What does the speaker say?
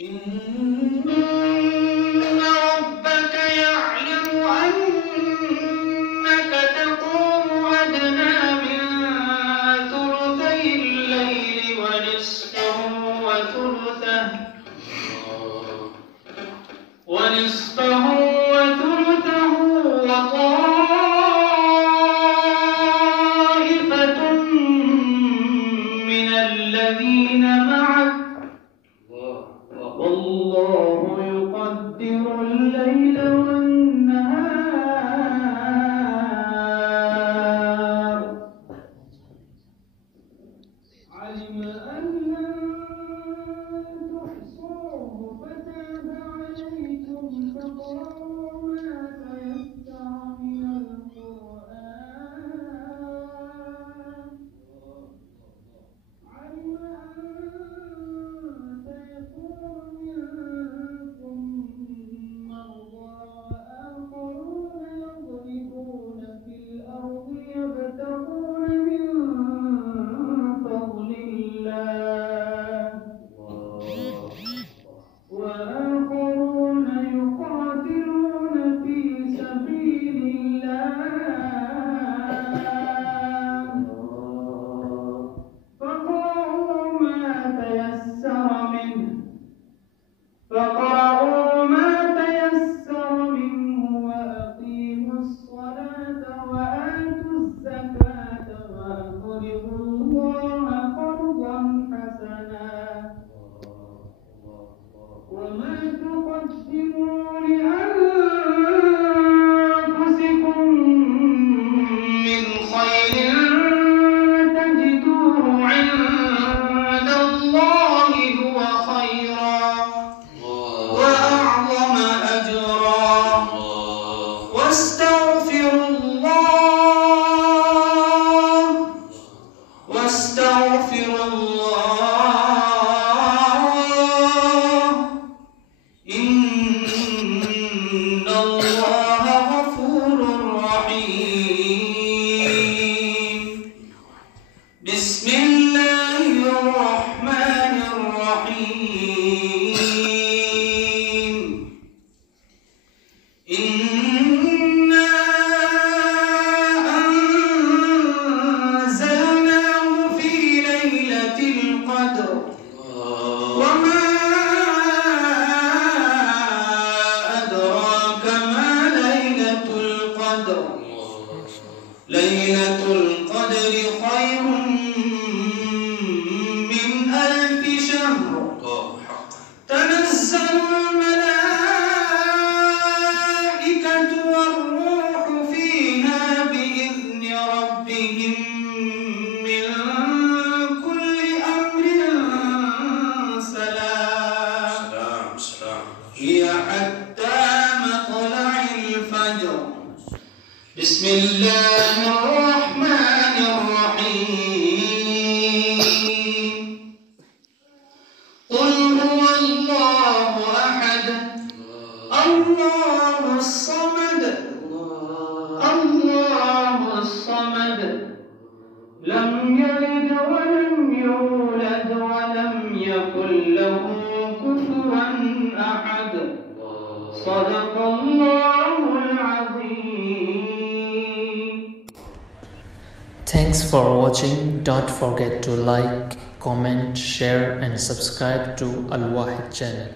إن ربك يعلم أنك تقوم أدنى من ثلثي الليل ونصفه وثلثه وطائفة من الذين معك والله يقدر الليل والنهار علم أن لن تحصوه فتاب عليكم فاقرؤوا ما تيسر من القرآن علم أن سيكون منكم مرضى وآخرون يضربون في الأرض يبتغون من فضل الله وآخرون يقاتلون في سبيل الله فاقرؤوا ما تيسر منه وأقيموا الصلاة وآتوا الزكاة وأقرضوا الله قرضا حسنا وما تقدموا لأنفسكم من خير تجدوه عند الله هو خيرا وأعظم أجرا واستغفروا الله إن الله غفور رحيم بسم الله الرحمن الرحيم إنا أنزلناه في ليلة القدر وما أدراك ما ليلة القدر ليلة القدر خير من 1000 شهر تنزل الملائكة والروح فيها بإذن ربهم من كل أمر سلام هي حتى مطلع الفجر بسم الله الرحمن الرحيم قل هو الله أحد الله الصمد لم يلد ولم يولد ولم يكن له كفوا أحد صدق الله العظيم. Thanks for watching. Don't forget to like, comment, share and subscribe to Al Wahid channel.